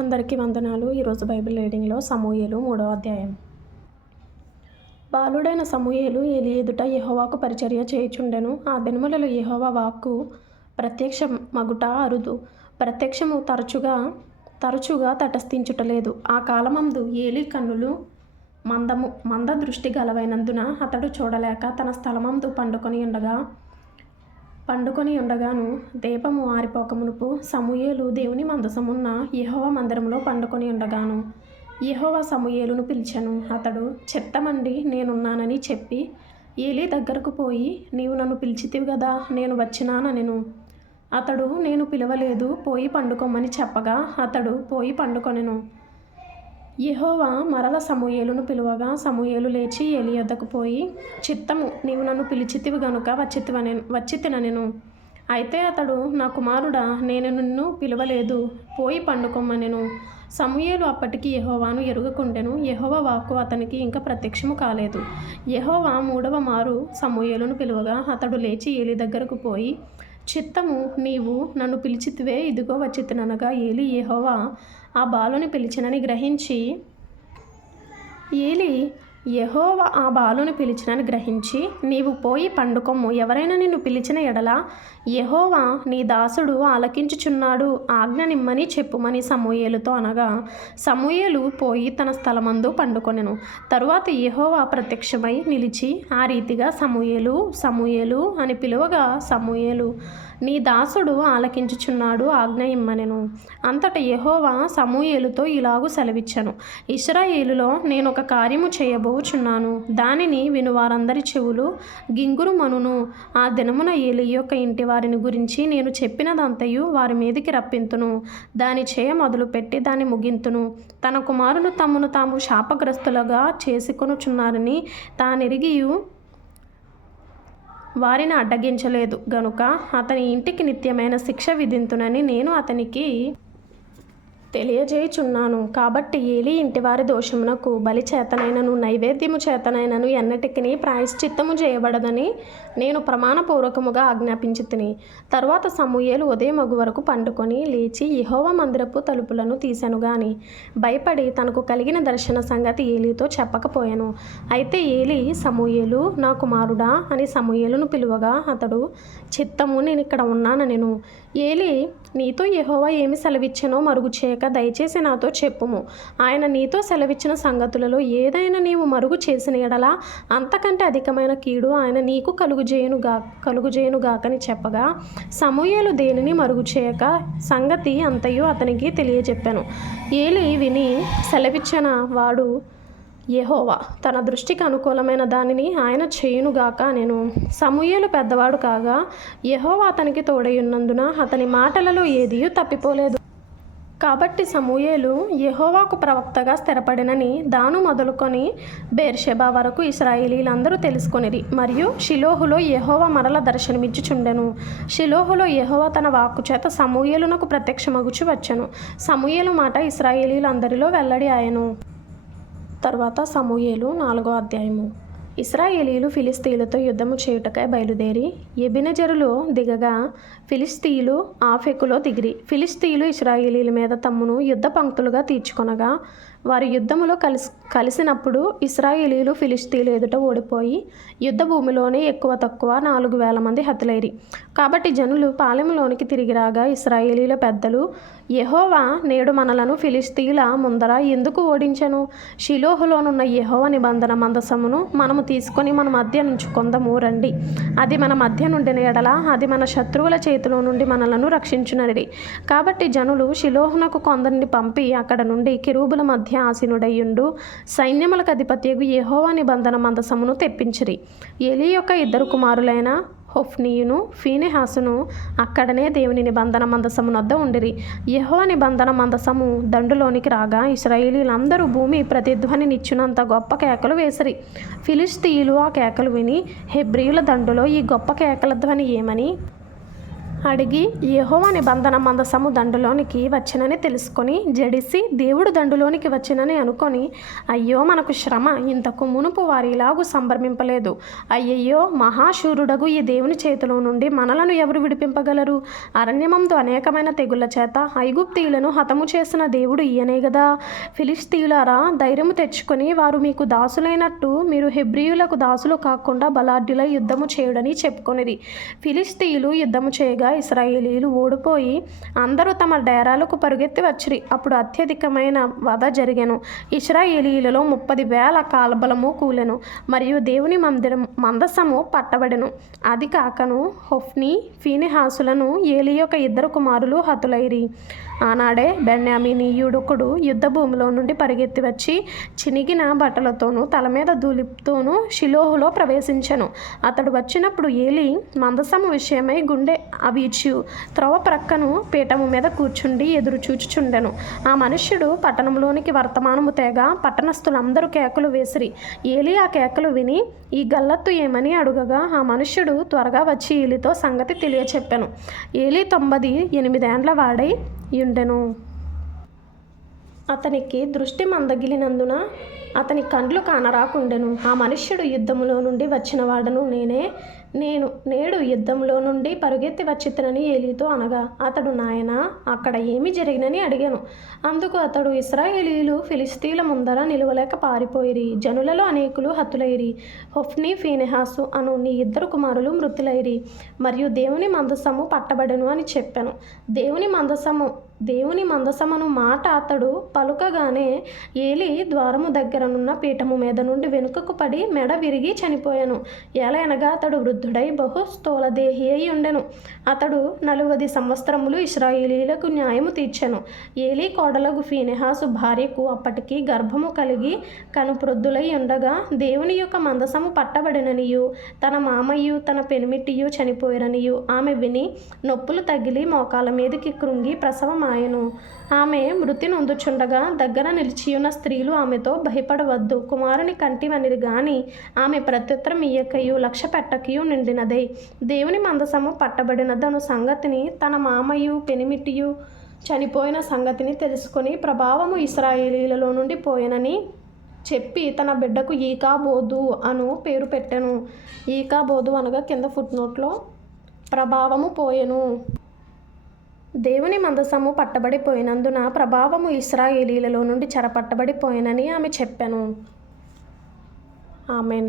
అందరికీ వందనాలు. ఈరోజు బైబిల్ రీడింగ్లో సమూయేలు 3వ అధ్యాయం. బాలుడైన సమూయేలు ఏలి ఎదుట యెహోవాకు పరిచర్య చేయుచుండెను. ఆ దినములలో యెహోవా వాక్కు ప్రత్యక్షమగుట అరుదు, ప్రత్యక్షము తరచుగా తటస్థించుటలేదు. ఆ కాలమందు ఏలి కన్నులు మంద దృష్టి గలవైనందున అతడు చూడలేక తన స్థలమందు పండుకొని ఉండగాను దీపము ఆరిపోకమునుపు సమూయేలు దేవుని మందసమున్న యెహోవా మందిరములో పండుకొని ఉండగాను యెహోవా సమూయేలును పిలిచెను. అతడు చిత్తమండి నేనున్నానని చెప్పి ఏలీ దగ్గరకు పోయి, నీవు నన్ను పిలిచితివి గదా, నేను వచ్చినానెను. అతడు, నేను పిలవలేదు, పోయి పండుకోమని చెప్పగా అతడు పోయి పండుకొనెను. యెహోవా మరల సమూయేలును పిలువగా సమూయేలు లేచి ఏలీ యొద్దకు పోయి, చిత్తము, నీవు నన్ను పిలిచితివి గనుక వచ్చితినెను. అయితే అతడు, నా కుమారుడా, నేను నిన్ను పిలవలేదు, పోయి పండుకొమ్మనెను. సమూయేలు అప్పటికి యెహోవాను ఎరుగకుండెను. యెహోవా వాక్కు అతనికి ఇంకా ప్రత్యక్షము కాలేదు. యెహోవా 3వ మారు సమూయేలును పిలువగా అతడు లేచి ఏలీ దగ్గరకు పోయి, చిత్తము, నీవు నన్ను పిలిచితివే, ఇదిగో వచ్చితిననగా ఏలీ యెహోవా ఆ బాలుని పిలిచినని గ్రహించి నీవు పోయి పండుకొమ్ము, ఎవరైనా నిన్ను పిలిచిన ఎడల యెహోవా నీ దాసుడు ఆలకించుచున్నాడు, ఆజ్ఞ నిమ్మని చెప్పుమని సమూయేలుతో అనగా సమూయేలు పోయి తన స్థలమందు పండుకొనెను. తరువాత యెహోవా ప్రత్యక్షమై నిలిచి ఆ రీతిగా సమూయేలు సమూయేలు అని పిలువగా సమూయేలు, నీ దాసుడు ఆలకించుచున్నాడు, ఆజ్ఞ ఇమ్మనెను. అంతట యెహోవా సమూయేలుతో ఇలాగు సెలవిచ్చెను, ఇశ్రాయేలులో నేనొక కార్యము చేయబోచున్నాను, దానిని విను వారందరి చెవులు గింగురుమనును. ఆ దినమున ఏలీ యొక్క ఇంటి వారిని గురించి నేను చెప్పినదంతయు వారి మీదికి రప్పింతును, దాని చేయ మొదలుపెట్టి దాన్ని ముగింతును. తన కుమారులు తమను తాము శాపగ్రస్తులుగా చేసుకొనుచున్నారని తానెరిగియు వారిని అడ్డగించలేదు గనుక అతని ఇంటికి నిత్యమైన శిక్ష విధింతునని నేను అతనికి తెలియజేయుచున్నాను. కాబట్టి ఏలీ ఇంటివారి దోషమునకు బలి చేతనైనను నైవేద్యము చేతనైనను ఎన్నటికిని ప్రాయశ్చిత్తము చేయబడదని నేను ప్రమాణపూర్వకముగా ఆజ్ఞాపించితిని. తరువాత సమూయేలు ఉదయమగు వరకు పండుకొని లేచి యెహోవా మందిరపు తలుపులను తీసెను గాని భయపడి తనకు కలిగిన దర్శన సంగతి ఏలీతో చెప్పకపోయెను. అయితే ఏలీ, సమూయేలు, నా కుమారుడా అని సమూయేలును పిలువగా అతడు, చిత్తము, నేనిక్కడ ఉన్నానెను. ఏలీ, నీతో యెహోవా ఏమి సెలవిచ్చెనో మరుగు చేయక దయచేసి నాతో చెప్పుము. ఆయన నీతో సెలవిచ్చిన సంగతులలో ఏదైనా నీవు మరుగు చేసిన ఎడల అంతకంటే అధికమైన కీడు ఆయన నీకు కలుగుజేయునుగాకని చెప్పగా సమూయేలు దేనిని మరుగు చేయక సంగతి అంతయు అతనికి తెలియజెప్పాను. ఏలీ విని సెలవిచ్చిన వాడు యెహోవా తన దృష్టికి అనుకూలమైన దానిని ఆయన చేయునుగాక నేను. సమూయేలు పెద్దవాడు కాగా యెహోవా అతనికి తోడయున్నందున అతని మాటలలో ఏదియూ తప్పిపోలేదు. కాబట్టి సమూయేలు యెహోవాకు ప్రవక్తగా స్థిరపడినని దాను మొదలుకొని బేర్షెబా వరకు ఇశ్రాయేలీలందరూ తెలుసుకొనిరి. మరియు షిలోహులో యెహోవా మరల దర్శనమిచ్చుచుండెను. షిలోహులో యెహోవా తన వాక్కు చేత సమూయేలునకు ప్రత్యక్షమగుచు వచ్చెను. సమూయేలు మాట ఇశ్రాయేలీలందరిలో వెల్లడి ఆయెను. తరువాత సమూయేలు 4వ అధ్యాయము. ఇశ్రాయేలీలు ఫిలిష్తీయులతో యుద్ధము చేయుటకై బయలుదేరి ఎబెనెజరులో దిగగా ఫిలిష్తీయులు ఆఫెకులో దిగిరి. ఫిలిష్తీయులు ఇశ్రాయేలీల మీద తమ్మును యుద్ధ పంక్తులుగా తీర్చుకొనగా వారి యుద్ధములో కలిసినప్పుడు ఇశ్రాయేలీలు ఫిలిష్తీయులు ఎదుట ఓడిపోయి యుద్ధ భూమిలోనే ఎక్కువ తక్కువ 4,000 మంది హతులైరి. కాబట్టి జనులు పాలెములోనికి తిరిగి రాగా ఇశ్రాయేలీల పెద్దలు, యెహోవా నేడు మనలను ఫిలిష్తీయుల ముందర ఎందుకు ఓడించెను? షిలోహులోనున్న యెహోవా నిబంధన మందసమును మనము తీసుకొని మన మధ్య నుంచుకొందము రండి. అది మన మధ్య నుండిన ఎడల అది మన శత్రువుల చేతిలో నుండి మనలను రక్షించుననిరి. కాబట్టి జనులు షిలోహునకు కొందరిని పంపి అక్కడ నుండి కెరూబుల మధ్య ఆసీనుడయ్యుండు సైన్యములకు అధిపత్యగు యెహోవా నిబంధన మందసమును తెప్పించిరి. ఏలీ యొక్క 2 కుమారులైన హొఫ్నీయును ఫీనెహాసును అక్కడనే దేవుని నిబంధన మందసమునొద్ద ఉండిరి. యెహోవా నిబంధన మందసము దండులోనికి రాగా ఇశ్రాయేలీలందరూ భూమి ప్రతిధ్వనినిచ్చునంత గొప్ప కేకలు వేసిరి. ఫిలిష్తీయులు ఆ కేకలు విని, హెబ్రీయుల దండులో ఈ గొప్ప కేకల ధ్వని ఏమని అడిగి యెహోవా నిబంధన మందసము దండులోనికి వచ్చినని తెలుసుకొని జడిసి దేవుడు దండులోనికి వచ్చినని అనుకొని, అయ్యో మనకు శ్రమ, ఇంతకు మునుపు వారి ఇలాగూ సంభ్రమింపలేదు. అయ్యయ్యో, మహాశూరుడగు ఈ దేవుని చేతిలో నుండి మనలను ఎవరు విడిపింపగలరు? అరణ్యమందు అనేకమైన తెగుళ్ల చేత ఐగుప్తీయులను హతము చేసిన దేవుడు ఈయనే గదా. ఫిలిష్తీయులారా, ధైర్యము తెచ్చుకొని వారు మీకు దాసులైనట్టు మీరు హెబ్రీయులకు దాసులు కాకుండా బలాఢ్యులై యుద్ధము చేయుడని చెప్పుకొనిరి. ఫిలిష్తీయులు యుద్ధము చేయగా ఇశ్రాయేలీయులు ఓడిపోయి అందరూ తమ డేరాలకు పరుగెత్తి వచ్చిరి. అప్పుడు అత్యధికమైన వధ జరిగెను. ఇశ్రాయేలీయులలో 30,000 కాల్బలము కూలెను. మరియు దేవుని మందసము పట్టబడెను. అది కాకను హొఫ్నీ, ఫీనెహాసులను ఏలీ యొక్క 2 కుమారులు హతులైరి. ఆనాడే బెన్యామీనీయుడొకడు యుద్ధ భూమిలో నుండి పరిగెత్తి వచ్చి చినిగిన బట్టలతోనూ తల మీద ధూళితోనూ షిలోహులో ప్రవేశించెను. అతడు వచ్చినప్పుడు ఏలీ మందసము విషయమై గుండె అవీచు త్రోవ ప్రక్కను పీఠము మీద కూర్చుండి ఎదురు చూచుచుండెను. ఆ మనుష్యుడు పట్టణంలోనికి వర్తమానము తేగా పట్టణస్థులందరూ కేకలు వేసిరి. ఏలీ ఆ కేకలు విని ఈ గల్లత్తు ఏమని అడుగగా ఆ మనుష్యుడు త్వరగా వచ్చి ఏలీతో సంగతి తెలియచెప్పెను. ఏలీ 98 ఏండ్ల వాడై యుండెను. అతనికి దృష్టి మందగిలినందున అతని కండ్లు కానరాకుండెను. ఆ మనుష్యుడు యుద్ధములో నుండి వచ్చిన వాడను నేను నేడు యుద్ధంలో నుండి పరుగెత్తి వచ్చితనని ఏలీతో అనగా అతడు, నాయనా, అక్కడ ఏమి జరిగినని అడిగాను. అందుకు అతడు, ఇశ్రాయేలీయులు ఫిలిష్తీయుల ముందర నిలువలేక పారిపోయిరి. జనులలో అనేకులు హతులైరి. హొఫ్నీ, ఫీనెహాసు అను నీ 2 కుమారులు మృతులైరి. మరియు దేవుని మందసము పట్టబడెను అని చెప్పాను. దేవుని మందసమును మాట అతడు పలుకగానే ఏలీ ద్వారము దగ్గరనున్న పీఠము మీద నుండి వెనుకకు పడి మెడ విరిగి చనిపోయాను. ఏలయనగా అతడు వృద్ధుడై బహు స్థూలదేహి అయి ఉండెను. అతడు 40 సంవత్సరములు ఇశ్రాయేలీయులకు న్యాయము తీర్చెను. ఏలీ కోడలగు ఫీనెహాసు భార్యకు అప్పటికి గర్భము కలిగి కనుప్రొద్దులై ఉండగా దేవుని యొక్క మందసము పట్టబడిననియు తన మామయ్యు తన పెనిమిటియు చనిపోయిరనియు ఆమె విని నొప్పులు తగిలి మోకాల మీదకి కృంగి ప్రసవమాయెను. ఆమె మృతి నొందుచుండగా దగ్గర నిలిచియున్న స్త్రీలు ఆమెతో, భయపడవద్దు, కుమారుని కంటివనిరి గాని ఆమె ప్రత్యుత్తరం ఇయ్యకయు లక్ష్య పెట్టకయు నిండినదే. దేవుని మందసము పట్టబడినదను సంగతిని తన మామయ్యు పెనిమిటియు చనిపోయిన సంగతిని తెలుసుకొని ప్రభావము ఇశ్రాయేలీయులలో నుండి పోయెనని చెప్పి తన బిడ్డకు ఈకాబోదు అను పేరు పెట్టెను. ఈకాబోదు అనగా కింద ఫుట్నోట్లో ప్రభావము పోయెను. దేవుని మందసము పట్టబడిపోయినందున ప్రభావము ఇశ్రాయేలీయులలో నుండి చెరపట్టబడిపోయినని ఆమె చెప్పెను. ఆమెన్.